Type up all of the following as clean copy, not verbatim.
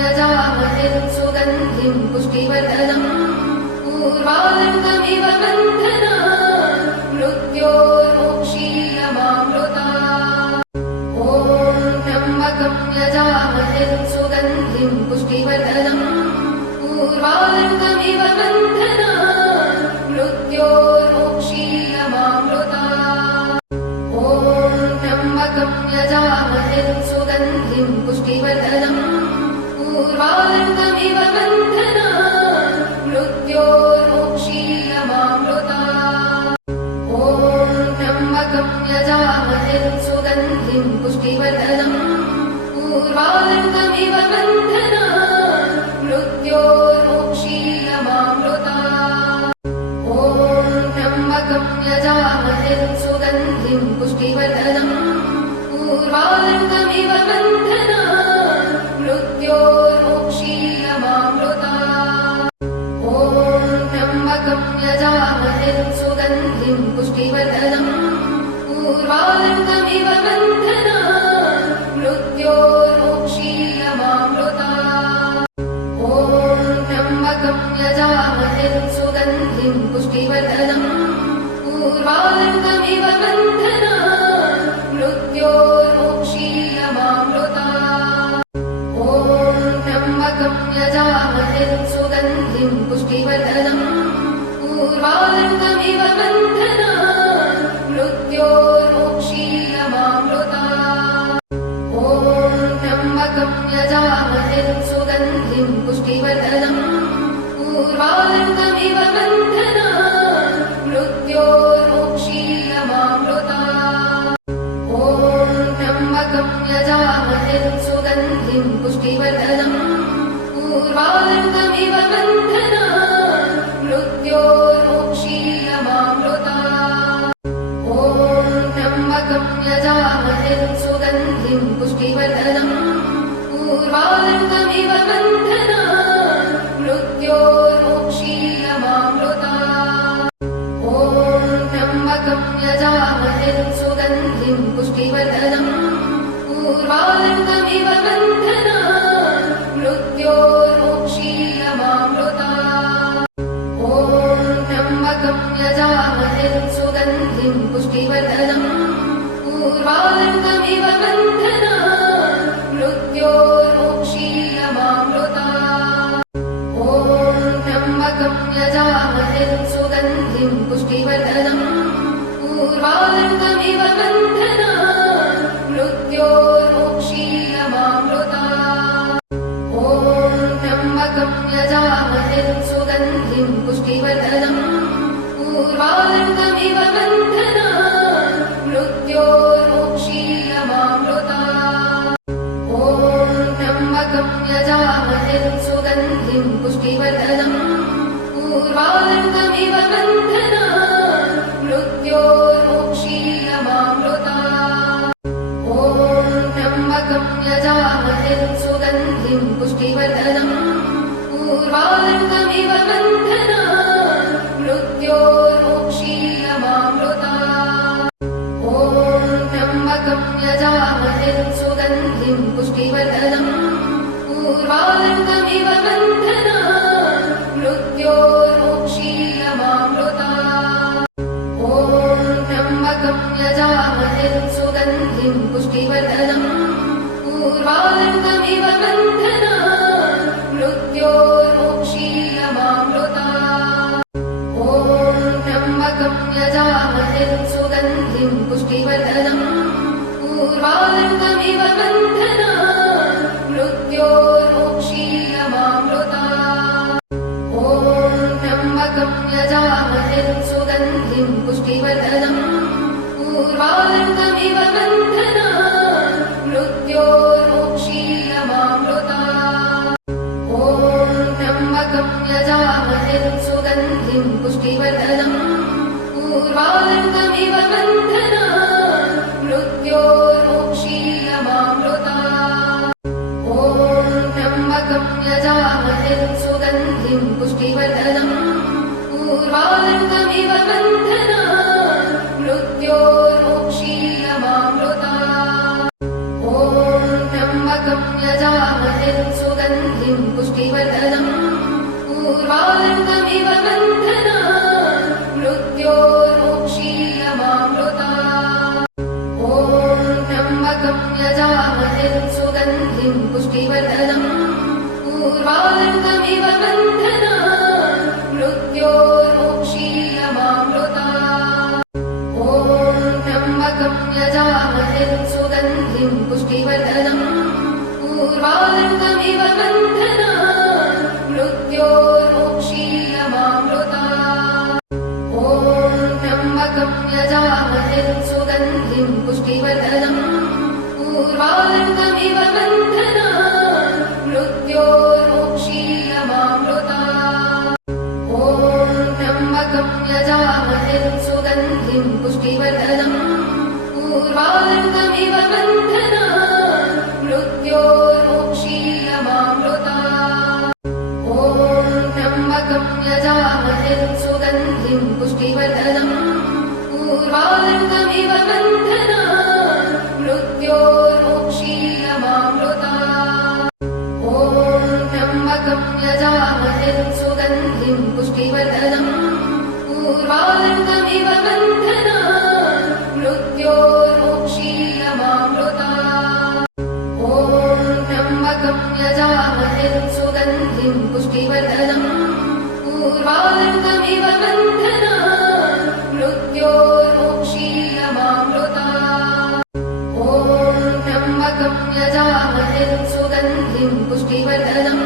यजामहे सुगन्धिं पुष्टिवर्धनम् उर्वारुकमिव बन्धनान् मृत्योर्मुक्षीयमामृतात्। ॐ त्र्यम्बकं यजामहे सुगन्धिं पुष्टिवर्धनम् उर्वारुकमिव बन्धनान् मृत्योर्मुक्षीयमामृतात्। ॐ त्र्यम्बकं यजामहे सुगन्धिं पुष्टिवर्धनम् उर्वारुकमिव बन्धनान् मृत्योर्मुक्षीयमामृतात्। ॐ त्र्यम्बकं यजामहे सुगन्धिं पुष्टिवर्धनम् उर्वारुकमिव बन्धनान् मृत्योर्मुक्षीयमामृतात्। ॐ त्र्यम्बकं यजामहे सुगन्धिं पुष्टिवर्धनम् उर्वारुकमिव बन्धनान् मृत्योर्मुक्षीयमामृतात्। ॐ त्र्यम्बकं यजामहे सुगन्धिं पुष्टिवर्धनम् उर्वारुकमिव बन्धनान् मृत्योर्मुक्षीयमामृतात्। ॐ त्र्यम्बकं यजामहे सुगन्धिं पुष्टिवर्धनम् उर्वारुकमिव बन्धनान् मृत्योर्मुक्षीयमामृतात्। ॐ त्र्यम्बकं यजामहे सुगन्धिं पुष्टिवर्धनम् उर्वारुकमिव बन्धनान् मृत्योर्मुक्षीयमामृतात्। ॐ त्र्यम्बकं यजामहे सुगन्धिं पुष्टिवर्धनम् उर्वारुकमिव बन्धनान् मृत्योर्मुक्षीयमामृतात्। ॐ त्र्यम्बकं यजामहे सुगन्धिं पुष्टिवर्धनम् उर्वारुकमिव बन्धनान् मृत्योर्मुक्षीयमामृतात्। ॐ त्र्यम्बकं यजामहे सुगन्धिं पुष्टिवर्धनम् उर्वारुकमिव बन्धनान् मृत्योर्मुक्षीयमामृतात्। ॐ त्र्यम्बकं यजामहे सुगन्धिं पुष्टिवर्धनम् उर्वारुकमिव बन्धनान् मृत्योर्मुक्षीयमामृतात्। ॐ त्र्यम्बकं यजामहे सुगन्धिं पुष्टिवर्धनम् उर्वारुकमिव बन्धनान् मृत्योर्मुक्षीयमामृतात्। ॐ त्र्यम्बकं यजामहे सुगन्धिं पुष्टिवर्धनम् उर्वारुकमिव बन्धनान् मृत्योर्मुक्षीयमामृतात्। ॐ त्र्यम्बकं यजामहे सुगन्धिं पुष्टिवर्धनम् उर्वारुकमिव बन्धनान् मृत्योर्मुक्षीयमामृतात्। ॐ त्र्यम्बकं यजामहे सुगन्धिं पुष्टिवर्धनम् उर्वारुकमिव बन्धनान् मृत्योर्मुक्षीयमामृतात्। ॐ त्र्यम्बकं यजामहे सुगन्धिं पुष्टिवर्धनम् उर्वारुकमिव बन्धनान् मृत्योर्मुक्षीयमामृतात्। ॐ त्र्यम्बकं यजामहे सुगन्धिं पुष्टिवर्धनम् उर्वारुकमिव बन्धनान् मृत्योर्मुक्षीयमामृतात्। ॐ त्र्यम्बकं यजामहे सुगन्धिं पुष्टिवर्धनम् उर्वारुकमिव बन्धनान् मृत्योर्मुक्षीयमामृतात्। ॐ त्र्यम्बकं यजामहे सुगन्धिं पुष्टिवर्धनम् उर्वारुकमिव बन्धनान् मृत्योर्मुक्षीयमामृतात्। ॐ त्र्यम्बकं यजामहे सुगन्धिं पुष्टिवर्धनम् उर्वारुकमिव बन्धनान् मृत्योर्मुक्षीयमामृतात्। ॐ त्र्यम्बकं यजामहे सुगन्धिं पुष्टिवर्धनम् उर्वारुकमिव बन्धनान् मृत्योर्मुक्षीयमामृतात्। ॐ त्र्यम्बकं यजामहे सुगन्धिं पुष्टिवर्धनम् उर्वारुकमिव बन्धनान् मृत्योर्मुक्षीयमामृतात्। ॐ त्र्यम्बकं पुष्टिवर्धनम् पूर्वार्कमिव बन्धनान् मृत्योर्मुक्षीयमामृतात् ॐ त्र्यम्बकं यजामहे सुगन्धिं पुष्टिवर्धनम् पूर्वार्कमिव बन्धनान् मृत्योर्मुक्षीयमामृतात् ॐ त्र्यम्बकं यजामहे सुगन्धिं पुष्टिवर्धनम् पूर्वार्कमिव बन्धनान् मृत्योर्मुक्षीयमामृतात् ॐ त्र्यम्बकं यजामहे सुगन्धिं पुष्टिवर्धनम् पूर्वार्कमिव बन्धनान् मृत्योर्मुक्षीयमामृतात् ॐ त्र्यम्बकं यजामहे सुगन्धिं पुष्टिवर्धनम् पूर्वार्कमिव बन्धनान् मृत्योर्मुक्षीयमामृतात् ॐ त्र्यम्बकं यजामहे सुगन्धिं पुष्टिवर्धनम् पूर्वार्कमिव बन्धनान् मृत्योर्मुक्षीयमामृतात् ॐ त्र्यम्बकं यजामहे सुगन्धिं पुष्टिवर्धनम् पूर्वार्कमिव बन्धनान् मृत्योर्मुक्षीयमामृतात् ॐ त्र्यम्बकं यजामहे सुगन्धिं पुष्टिवर्धनम् पूर्वार्कमिव बन्धनान् मृत्योर्मुक्षीयमामृतात् ॐ त्र्यम्बकं यजामहे सुगन्धिं पुष्टिवर्धनम्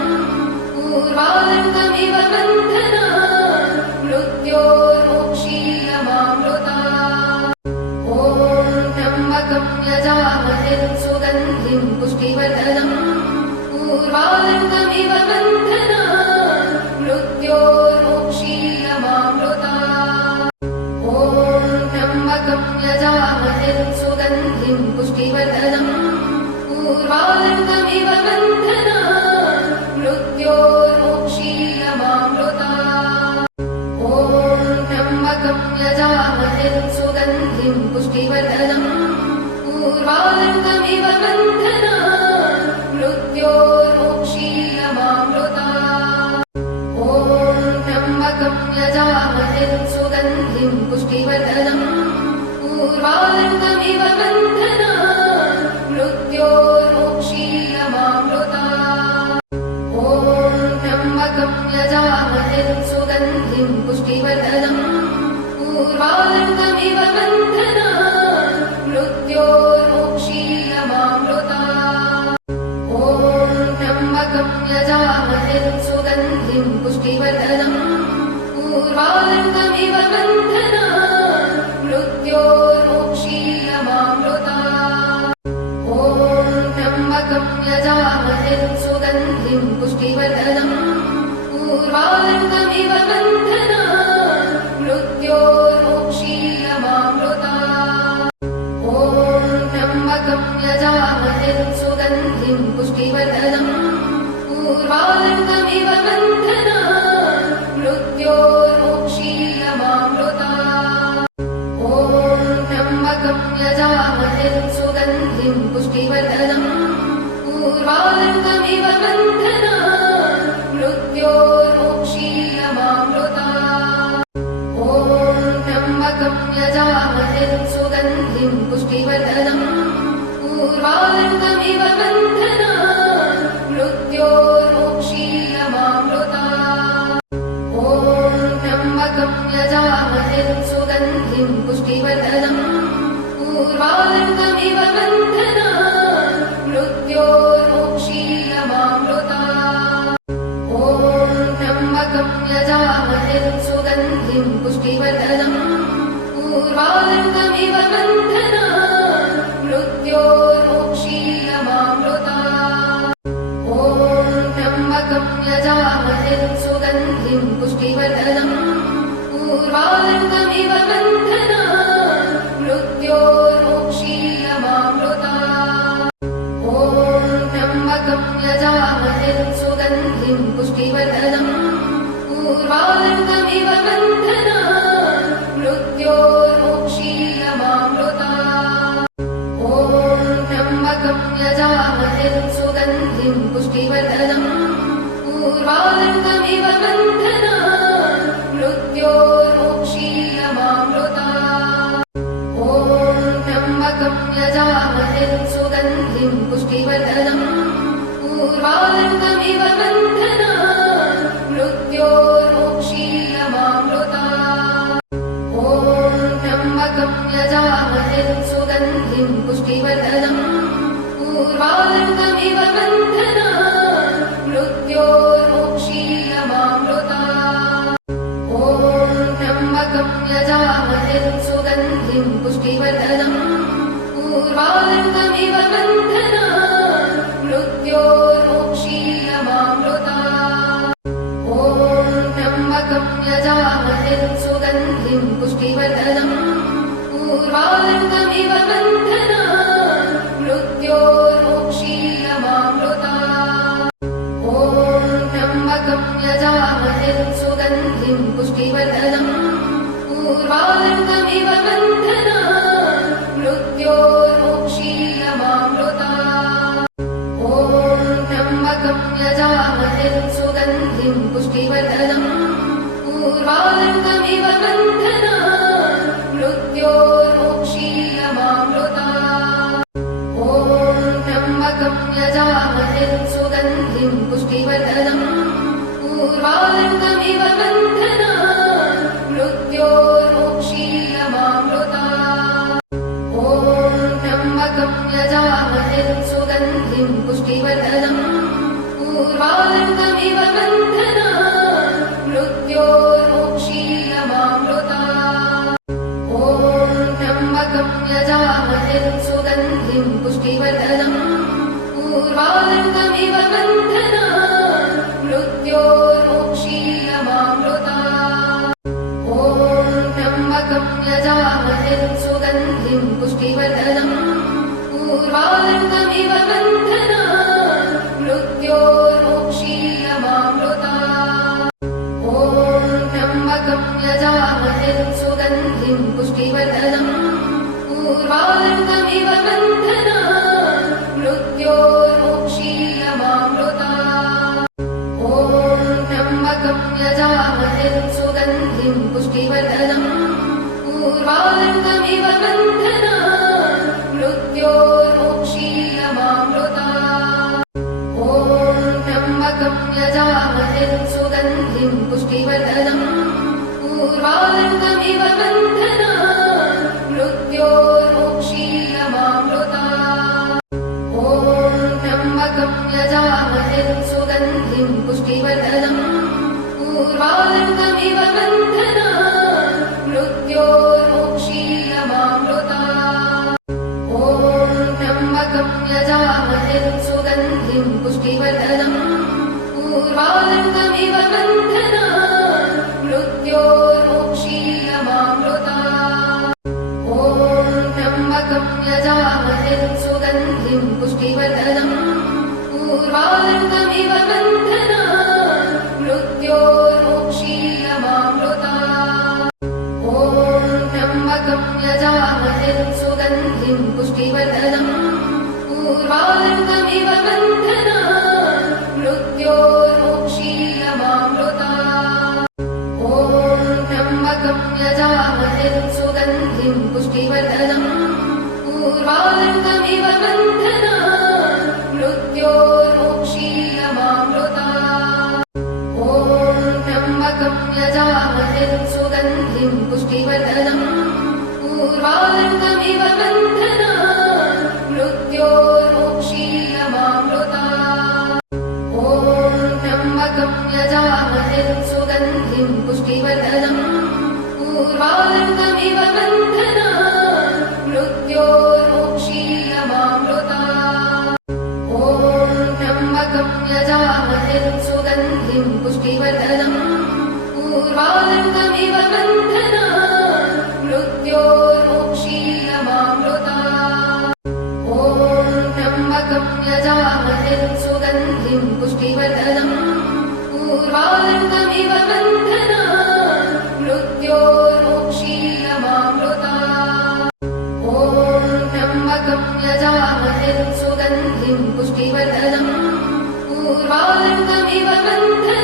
पूर्वार्कमिव बन्धनान् मृत्योर्मुक्षीयमामृतात् ॐ त्र्यम्बकं यजामहे सुगन्धिं पुष्टिवर्धनम् पूर्वार्कमिव बन्धनान् मृत्योर्मुक्षीयमामृतात् ॐ त्र्यम्बकं यजामहे सुगन्धिं पुष्टिवर्धनम् पूर्वार्कमिव बन्धनान् मृत्योर्मुक्षीयमामृतात् ॐ त्र्यम्बकं यजामहे सुगन्धिं पुष्टिवर्धनम् पूर्वार्कमिव बन्धनान् मृत्योर्मुक्षीयमामृतात् ॐ त्र्यम्बकं यजामहे सुगन्धिं पुष्टिवर्धनम् पूर्वार्कमिव बन्धनान् मृत्योर्मुक्षीयमामृतात् ॐ त्र्यम्बकं यजामहे सुगन्धिं पुष्टिवर्धनम् पूर्वार्कमिव बन्धनान् मृत्योर्मुक्षीयमामृतात् ॐ त्र्यम्बकं यजामहे सुगन्धिं पुष्टिवर्धनम् पूर्वार्कमिव बन्धनान् मृत्योर्मुक्षीयमामृतात् ॐ त्र्यम्बकं यजामहे सुगन्धिं पुष्टिवर्धनम् पूर्वार्कमिव बन्धनान् मृत्योर्मुक्षीयमामृतात् ॐ त्र्यम्बकं यजामहे सुगन्धिं पुष्टिवर्धनम् पूर्वार्कमिव बन्धनान् मृत्योर्मुक्षीयमामृतात् ॐ त्र्यम्बकं यजामहे सुगन्धिं पुष्टिवर्धनम् पूर्वार्कमिव बन्धनान् मृत्योर्मुक्षीयमामृतात् ॐ त्र्यम्बकं यजामहे सुगन्धिं पुष्टिवर्धनम् पूर्वार्कमिव बन्धनान् मृत्योर्मुक्षीयमामृतात् ॐ त्र्यम्बकं यजामहे सुगन्धिं पुष्टिवर्धनम् पूर्वार्कमिव बन्धनान् मृत्योर्मुक्षीयमामृतात् ॐ त्र्यम्बकं यजामहे सुगन्धिं पुष्टिवर्धनम् पूर्वार्कमिव बन्धनान् मृत्योर्मुक्षीयमामृतात् ॐ त्र्यम्बकं यजामहे सुगन्धिं पुष्टिवर्धनम् पूर्वार्कमिव बन्धनान् मृत्योर्मुक्षीयमामृतात् ॐ त्र्यम्बकं यजामहे सुगन्धिं पुष्टिवर्धनम् पूर्वार्कमिव बन्धनान् मृत्योर्मुक्षीयमामृतात् ॐ त्र्यम्बकं यजामहे सुगन्धिं पुष्टिवर्धनम् पूर्वार्धमिव बन्धनान् मृत्योर्मुक्षीयमामृतात्। ॐ त्र्यम्बकं यजामहे सुगन्धिं पुष्टिवर्धनम् पूर्वार्धमिव बन्धनान् मृत्योर्मुक्षीयमामृतात्। ॐ त्र्यम्बकं यजामहे सुगन्धिं पुष्टिवर्धनम् पूर्वार्धमिव बन्धनान् मृत्योर्मुक्षीयमामृतात्। ॐ त्र्यम्बकं यजामहे सुगन्धिं पुष्टिवर्धनम् पूर्वार्धमिव बन्धनान् मृत्योर्मुक्षीयमामृतात्। ॐ त्र्यम्बकं यजामहे सुगन्धिं पुष्टिवर्धनम् पूर्वार्धमिव बन्धनान् मृत्योर्मुक्षीयमामृतात्। ॐ त्र्यम्बकं यजामहे सुगन्धिं पुष्टिवर्धनम् पूर्वार्धमिव बन्धनान् मृत्योर्मुक्षीयमामृतात्। ॐ त्र्यम्बकं यजामहे सुगन्धिं पुष्टिवर्धनम् पूर्वार्धमिव बन्धनान् मृत्योर्मुक्षीयमामृतात्। ॐ त्र्यम्बकं यजामहे सुगन्धिं पुष्टिवर्धनम् पूर्वार्धमिव बन्धनान् मृत्योर्मुक्षीयमामृतात्। ॐ त्र्यम्बकं यजामहे सुगन्धिं पुष्टिवर्धनम् पूर्वार्धमिव बन्धनान् मृत्योर्मुक्षीयमामृतात्। ॐ त्र्यम्बकं यजामहे सुगन्धिं पुष्टिवर्धनम् पूर्वार्धमिव बन्धनान् मृत्योर्मुक्षीयमामृतात्। ॐ त्र्यम्बकं यजामहे सुगन्धिं पुष्टिवर्धनम् पूर्वार्धमिव बन्धनान् मृत्योर्मुक्षीयमामृतात्। ॐ त्र्यम्बकं यजामहे सुगन्धिं पुष्टिवर्धनम् पूर्वार्धमिव बन्धनान् मृत्योर्मुक्षीयमामृतात्। ॐ त्र्यम्बकं यजामहे सुगन्धिं पुष्टिवर्धनम् पूर्वार्धमिव बन्धनान् मृत्योर्मुक्षीयमामृतात्। ॐ त्र्यम्बकं यजामहे सुगन्धिं पुष्टिवर्धनम् पूर्वार्धमिव बन्धनान् मृत्योर्मुक्षीयमामृतात्। ॐ त्र्यम्बकं यजामहे सुगन्धिं पुष्टिवर्धनम् पूर्वार्धमिव बन्धनान् मृत्योर्मुक्षीयमामृतात्। ॐ त्र्यम्बकं यजामहे सुगन्धिं पुष्टिवर्धनम् पूर्वार्धमिव बन्धनान् मृत्योर्मुक्षीयमामृतात्। ॐ त्र्यम्बकं यजामहे सुगन्धिं पुष्टिवर्धनम् पूर्वार्धमिव बन्धनान् मृत्योर्मुक्षीयमामृतात्। ॐ त्र्यम्बकं यजामहे सुगन्धिं पुष्टिवर्धनम् पूर्वार्धमिव बन्धनान् मृत्योर्मुक्षीयमामृतात्। ॐ त्र्यम्बकं यजामहे सुगन्धिं पुष्टिवर्धनम् पूर्वार्धमिव बन्धनान् मृत्योर्मुक्षीयमामृतात्। ॐ त्र्यम्बकं यजामहे सुगन्धिं पुष्टिवर्धनम् पूर्वार्धमिव बन्धनान् मृत्योर्मुक्षीयमामृतात्। ॐ त्र्यम्बकं यजामहे सुगन्धिं पुष्टिवर्धनम् पूर्वार्धमिव बन्धनान् मृत्योर्मुक्षीयमामृतात्। ॐ त्र्यम्बकं यजामहे सुगन्धिं पुष्टिवर्धनम् पूर्वार्धमिव बन्धनान् मृत्योर्मुक्षीयमामृतात्। ॐ त्र्यम्बकं यजामहे सुगन्धिं पुष्टिवर्धनम् पूर्वार्धमिव बन्धनान् मृत्योर्मुक्षीयमामृतात्। ॐ त्र्यम्बकं यजामहे सुगन्धिं पुष्टिवर्धनम् पूर्वार्धमिव बन्धनान्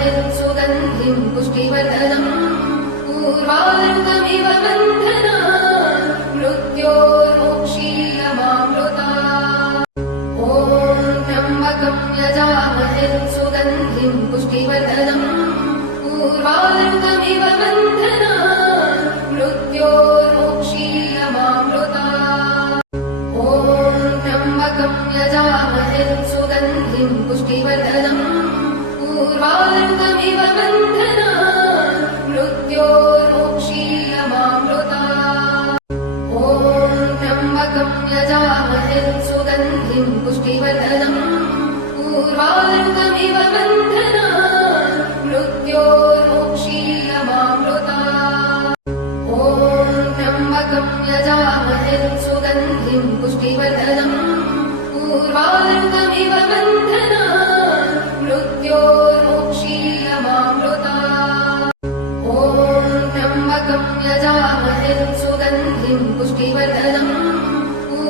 यजामहे सुगन्धिं पुष्टिवर्धनम् उर्वारुकमिव बन्धनान् मृत्योर्मुक्षीयमामृतात्। ॐ त्र्यम्बकं यजामहे सुगन्धिं पुष्टिवर्धनम् उर्वारुकमिव बन्धनान् मृत्योर्मुक्षीयमामृतात्। ॐ त्र्यम्बकं यजामहे सुगन्धिं पुष्टिवर्धनम् उर्वारुकमिव बन्धनान् मृत्योर्मुक्षीयमामृतात्। ॐ त्र्यम्बकं यजामहे सुगन्धिं पुष्टिवर्धनम् उर्वारुकमिव बन्धनान् मृत्योर्मुक्षीयमामृतात्। ॐ त्र्यम्बकं यजामहे सुगन्धिं पुष्टिवर्धनम् उर्वारुकमिव बन्धनान् मृत्योर्मुक्षीयमामृतात्। ॐ त्र्यम्बकं यजामहे सुगन्धिं पुष्टिवर्धनम्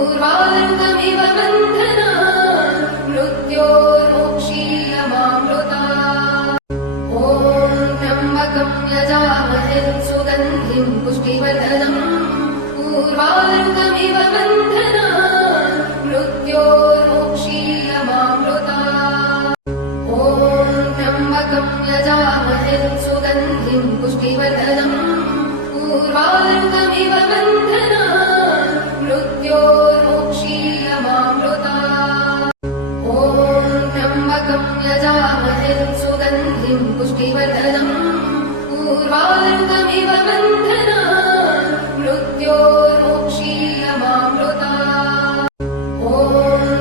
उर्वारुकमिव बन्धनान् मृत्योर्मुक्षीयमामृतात्। ॐ त्र्यम्बकं यजामहे सुगन्धिं पुष्टिवर्धनम् उर्वारुकमिव बन्धनान् मृत्योर्मुक्षीयमामृतात्। ॐ त्र्यम्बकं यजामहे सुगन्धिं पुष्टिवर्धनम् उर्वारुकमिव बन्धनान् मृत्योर्मुक्षीयमामृतात्। ॐ त्र्यम्बकं यजामहे सुगन्धिं पुष्टिवर्धनम् उर्वारुकमिव बन्धनान् मृत्योर्मुक्षीयमामृतात्। ॐ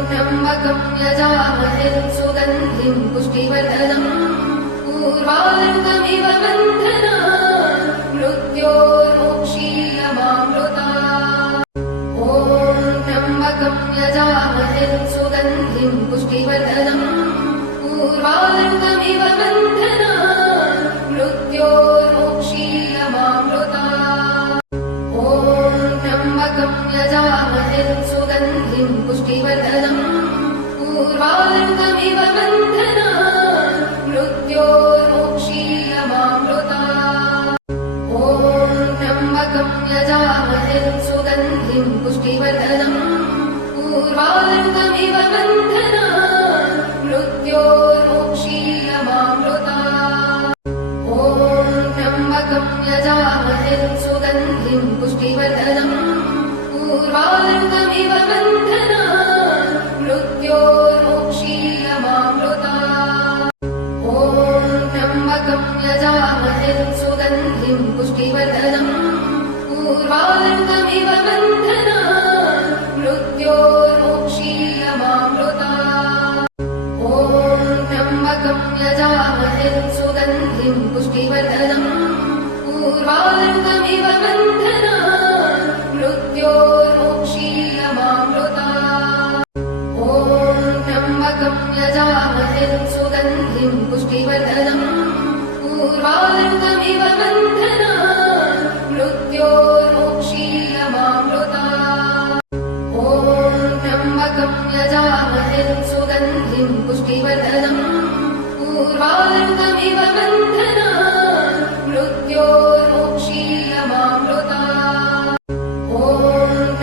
त्र्यम्बकं यजामहे सुगन्धिं पुष्टिवर्धनम् उर्वारुकमिव बन्धनान् मृत्योर्मुक्षीयमामृतात्। ॐ त्र्यम्बकं यजामहे सुगन्धिं पुष्टिवर्धनम् उर्वारुकमिव बन्धनान् मृत्योर्मुक्षीयमामृतात्। ॐ त्र्यम्बकं यजामहे सुगन्धिं पुष्टिवर्धनम् उर्वारुकमिव बन्धनान् मृत्योर्मुक्षीयमामृतात्। ॐ त्र्यम्बकं यजामहे सुगन्धिं पुष्टिवर्धनम् उर्वारुकमिव बन्धनान् मृत्योर्मुक्षीयमामृतात्। ॐ त्र्यम्बकं यजामहे सुगन्धिं पुष्टिवर्धनम् उर्वारुकमिव बन्धनान् मृत्योर्मुक्षीयमामृतात्। ॐ त्र्यम्बकं यजामहे सुगन्धिं पुष्टिवर्धनम् उर्वारुकमिव बन्धनान् मृत्योर्मुक्षीयमामृतात्। ॐ त्र्यम्बकं यजामहे सुगन्धिं पुष्टिवर्धनम् उर्वारुकमिव बन्धनान् मृत्योर्मुक्षीयमामृतात्। ॐ त्र्यम्बकं यजामहे सुगन्धिं पुष्टिवर्धनम् उर्वारुकमिव बन्धनान् मृत्योर्मुक्षीयमामृतात्। ॐ त्र्यम्बकं यजामहे सुगन्धिं पुष्टिवर्धनम् उर्वारुकमिव बन्धनान् मृत्योर्मुक्षीयमामृतात्। ॐ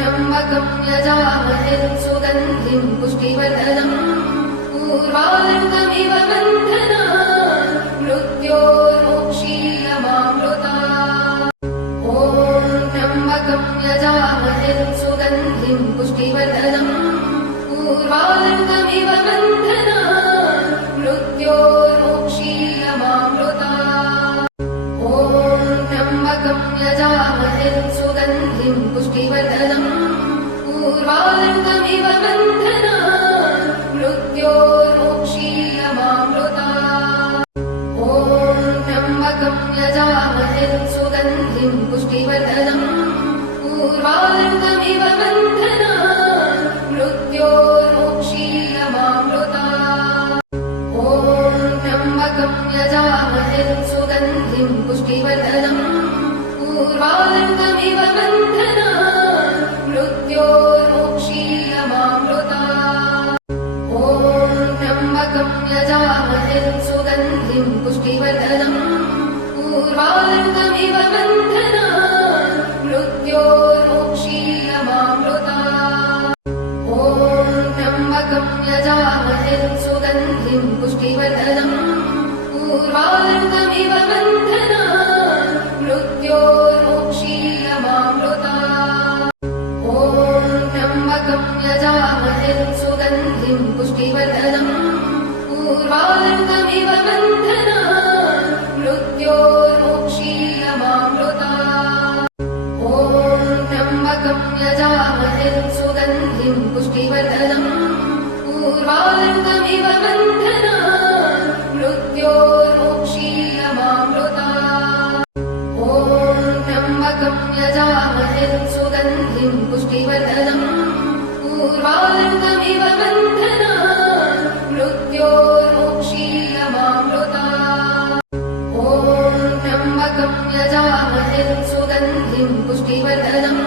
त्र्यम्बकं यजामहे सुगन्धिं पुष्टिवर्धनम् उर्वारुकमिव बन्धनान् मृत्योर्मुक्षीयमामृतात्। ॐ त्र्यम्बकं यजामहे सुगन्धिं पुष्टिवर्धनम् उर्वारुकमिव बन्धनान् मृत्योर्मुक्षीयमामृतात्। ॐ त्र्यम्बकं यजामहे सुगन्धिं पुष्टिवर्धनम् उर्वारुकमिव बन्धनान् मृत्योर्मुक्षीयमामृतात्। ॐ त्र्यम्बकं यजामहे सुगन्धिं पुष्टिवर्धनम् उर्वारुकमिव बन्धनान् मृत्योर्मुक्षीयमामृतात्। ॐ त्र्यम्बकं यजामहे सुगन्धिं पुष्टिवर्धनम् उर्वारुकमिव बन्धनान् मृत्योर्मुक्षीयमामृतात्। ॐ त्र्यम्बकं यजामहे सुगन्धिं पुष्टिवर्धनम् पुष्टिवर्धनम् पूर्वार्कमिव बन्धनान् मृत्योर्मोक्षीयमामृतात्। ॐ त्र्यम्बकं यजामहे सुगन्धिं पुष्टिवर्धनम् पूर्वार्कमिव बन्धनान् मृत्योर्मोक्षीयमामृतात्। ॐ त्र्यम्बकं यजामहे सुगन्धिं पुष्टिवर्धनम् पूर्वार्कमिव बन्धनान् मृत्योर्मोक्षीयमामृतात्। ॐ त्र्यम्बकं यजामहे सुगन्धिं पुष्टिवर्धनम् पूर्वार्कमिव बन्धनान् मृत्योर्मोक्षीयमामृतात्। ॐ त्र्यम्बकं यजामहे सुगन्धिं पुष्टिवर्धनम्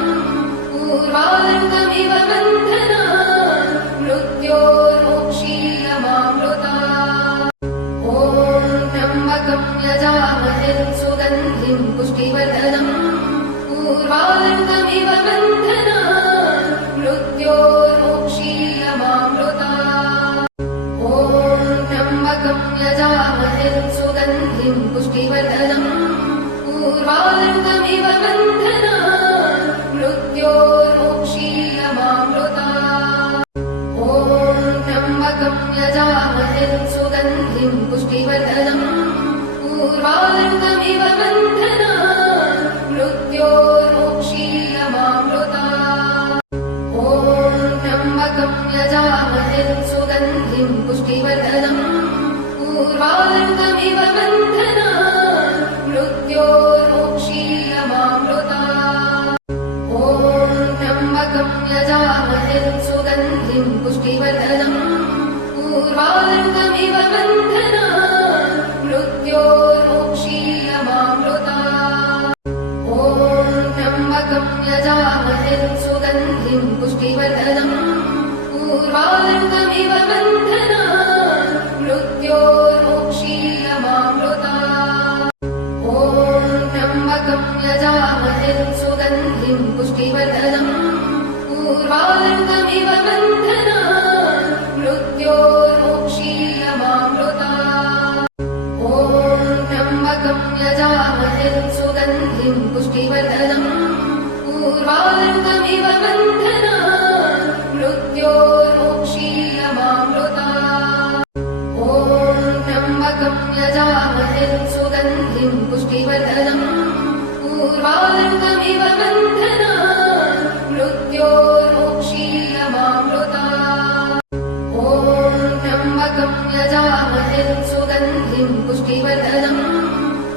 पूर्वार्कमिव बन्धनान् मृत्योर्मोक्षीयमामृतात्। ॐ त्र्यम्बकं यजामहे सुगन्धिं पुष्टिवर्धनम् पूर्वार्कमिव बन्धनान् मृत्योर्मोक्षीयमामृतात्। ॐ त्र्यम्बकं यजामहे सुगन्धिं पुष्टिवर्धनम् पूर्वार्कमिव बन्धनान् मृत्योर्मोक्षीयमामृतात्। ॐ त्र्यम्बकं यजामहे सुगन्धिं पुष्टिवर्धनम् पूर्वार्कमिव बन्धनान् मृत्योर्मोक्षीयमामृतात्। ॐ त्र्यम्बकं यजामहे सुगन्धिं पुष्टिवर्धनम् पूर्वार्कमिव बन्धनान् मृत्योर्मोक्षीयमामृतात्। ॐ त्र्यम्बकं यजामहे सुगन्धिं पुष्टिवर्धनम् पूर्वार्कमिव बन्धनान् मृत्योर्मोक्षीयमामृतात्। ॐ त्र्यम्बकं यजामहे सुगन्धिं पुष्टिवर्धनम् पूर्वार्कमिव बन्धनान् मृत्योर्मोक्षीयमामृतात्। ॐ त्र्यम्बकं यजामहे सुगन्धिं पुष्टिवर्धनम् पूर्वार्कमिव बन्धनान् मृत्योर्मोक्षीयमामृतात्। ॐ त्र्यम्बकं यजामहे सुगन्धिं पुष्टिवर्धनम् पूर्वार्कमिव बन्धनान् मृत्योर्मोक्षीयमामृतात्। ॐ त्र्यम्बकं यजामहे सुगन्धिं पुष्टिवर्धनम् पूर्वार्कमिव बन्धनान् मृत्योर्मोक्षीयमामृतात्। ॐ त्र्यम्बकं यजामहे सुगन्धिं पुष्टिवर्धनम्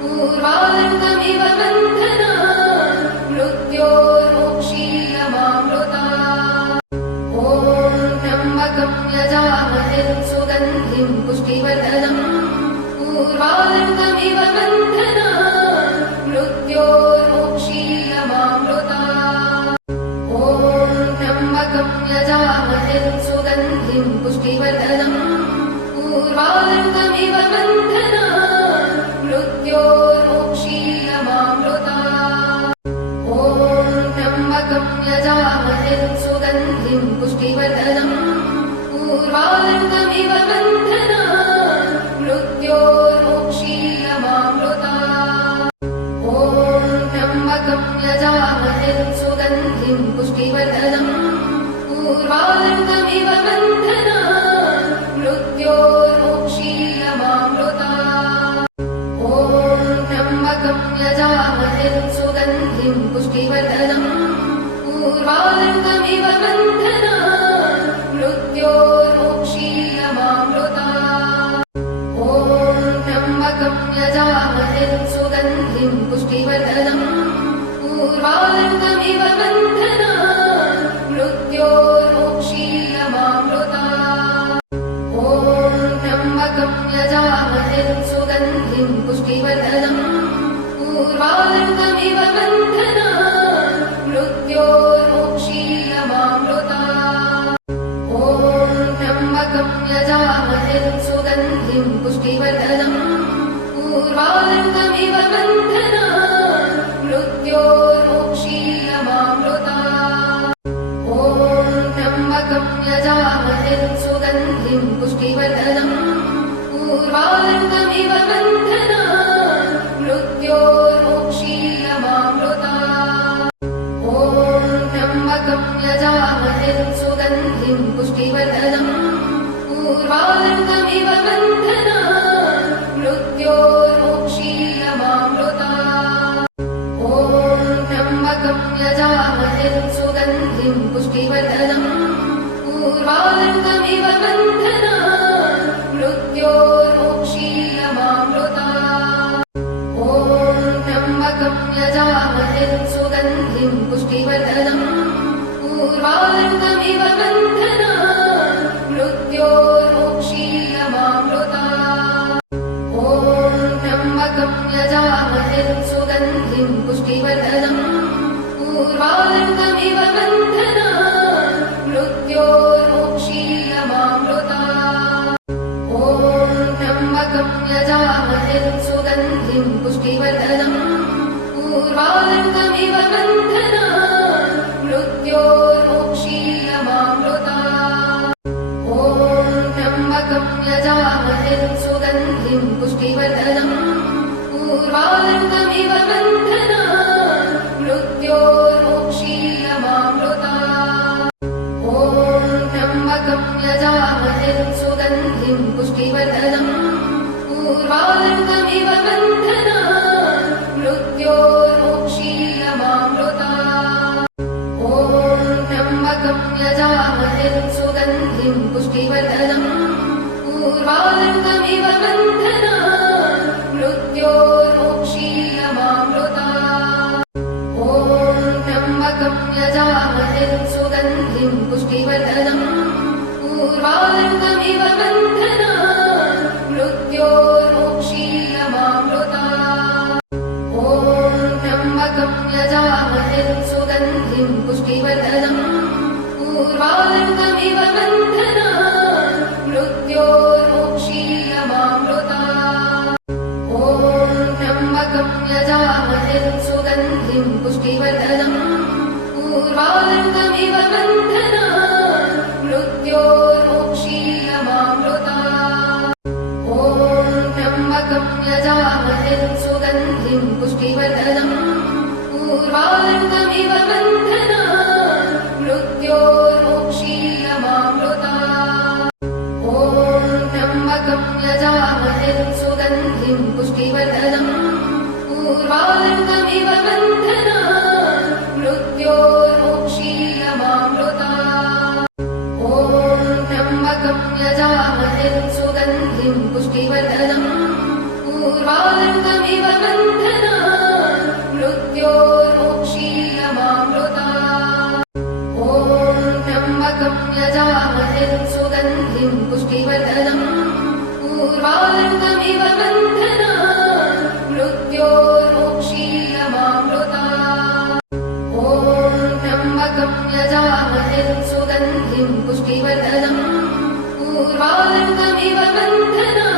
पूर्वार्कमिव बन्धनान् मृत्योर्मोक्षीयमामृतात्। ॐ त्र्यम्बकं यजामहे सुगन्धिं पुष्टिवर्धनम् पूर्वार्कमिव बन्धनान् मृत्योर्मोक्षीयमामृतात्। ॐ त्र्यम्बकं यजामहे सुगन्धिं पुष्टिवर्धनम् पूर्वार्कमिव बन्धनान् मृत्योर्मोक्षीयमामृतात्। ॐ त्र्यम्बकं यजामहे सुगन्धिं पुष्टिवर्धनम् पूर्वार्कमिव बन्धनान् मृत्योर्मोक्षीयमामृतात्। ॐ त्र्यम्बकं यजामहे सुगन्धिं पुष्टिवर्धनम् पूर्वार्कमिव बन्धनान् मृत्योर्मोक्षीयमामृतात्। ॐ त्र्यम्बकं यजामहे सुगन्धिं पुष्टिवर्धनम् पूर्वार्कमिव बन्धनान् मृत्योर्मोक्षीयमामृतात्। ॐ त्र्यम्बकं यजामहे सुगन्धिं पुष्टिवर्धनम् पूर्वार्कमिव बन्धनान् मृत्योर्मोक्षीयमामृतात्। ॐ त्र्यम्बकं यजामहे सुगन्धिं पुष्टिवर्धनम् पूर्वार्कमिव बन्धनान् मृत्योर्मोक्षीयमामृतात्। ॐ त्र्यम्बकं यजामहे सुगन्धिं पुष्टिवर्धनम् पूर्वार्कमिव बन्धनान् मृत्योर्मोक्षीयमामृतात्। ॐ त्र्यम्बकं यजामहे सुगन्धिं पुष्टिवर्धनम् पुष्टिवर्धनम् पूर्वार्कमिव बन्धना मृत्योर्मोक्षीयमामृता ॐ त्र्यम्बकं यजामहे सुगन्धिं पुष्टिवर्धनम् पूर्वार्कमिव बन्धना मृत्योर्मोक्षीयमामृता ॐ त्र्यम्बकं यजामहे सुगन्धिं पुष्टिवर्धनम् पूर्वार्कमिव बन्धना मृत्योर्मोक्षीयमामृता ॐ त्र्यम्बकं यजामहे सुगन्धिं पुष्टिवर्धनम् पूर्वार्कमिव बन्धना मृत्योर्मोक्षीयमामृता ॐ त्र्यम्बकं यजामहे सुगन्धिं पुष्टिवर्धनम् पूर्वार्कमिव बन्धना मृत्योर्मोक्षीयमामृता ॐ त्र्यम्बकं यजामहे सुगन्धिं पुष्टिवर्धनम् पूर्वार्कमिव बन्धना मृत्योर्मोक्षीयमामृता ॐ त्र्यम्बकं यजामहे सुगन्धिं पुष्टिवर्धनम् पूर्वार्कमिव बन्धना मृत्योर्मोक्षीयमामृता ॐ त्र्यम्बकं यजामहे सुगन्धिं पुष्टिवर्धनम् पूर्वार्कमिव बन्धना मृत्योर्मोक्षीयमामृता ॐ त्र्यम्बकं यजामहे सुगन्धिं पुष्टिवर्धनम् पूर्वार्कमिव बन्धना मृत्योर्मोक्षीयमामृता ॐ त्र्यम्बकं यजामहे सुगन्धिं पुष्टिवर्धनम् पूर्वार्कमिव बन्धना मृत्योर्मोक्षीयमामृता ॐ त्र्यम्बकं यजामहे सुगन्धिं पुष्टिवर्धनम् पूर्वार्कमिव बन्धना मृत्योर्मोक्षीयमामृता ॐ त्र्यम्बकं यजामहे सुगन्धिं पुष्टिवर्धनम् पूर्वार्कमिव बन्धना मृत्योर्मोक्षीयमामृता ॐ त्र्यम्बकं यजामहे सुगन्धिं पुष्टिवर्धनम् पूर्वार्कमिव बन्धना मृत्योर्मोक्षीयमामृता ॐ त्र्यम्बकं यजामहे सुगन्धिं पुष्टिवर्धनम् पूर्वार्कमिव बन्धना मृत्योर्मोक्षीयमामृता ॐ त्र्यम्बकं यजामहे सुगन्धिं पुष्टिवर्धनम् पूर्वार्कमिव बन्धना मृत्योर्मोक्षीयमामृता ॐ त्र्यम्बकं यजामहे सुगन्धिं पुष्टिवर्धनम् पूर्वार्कमिव बन्धना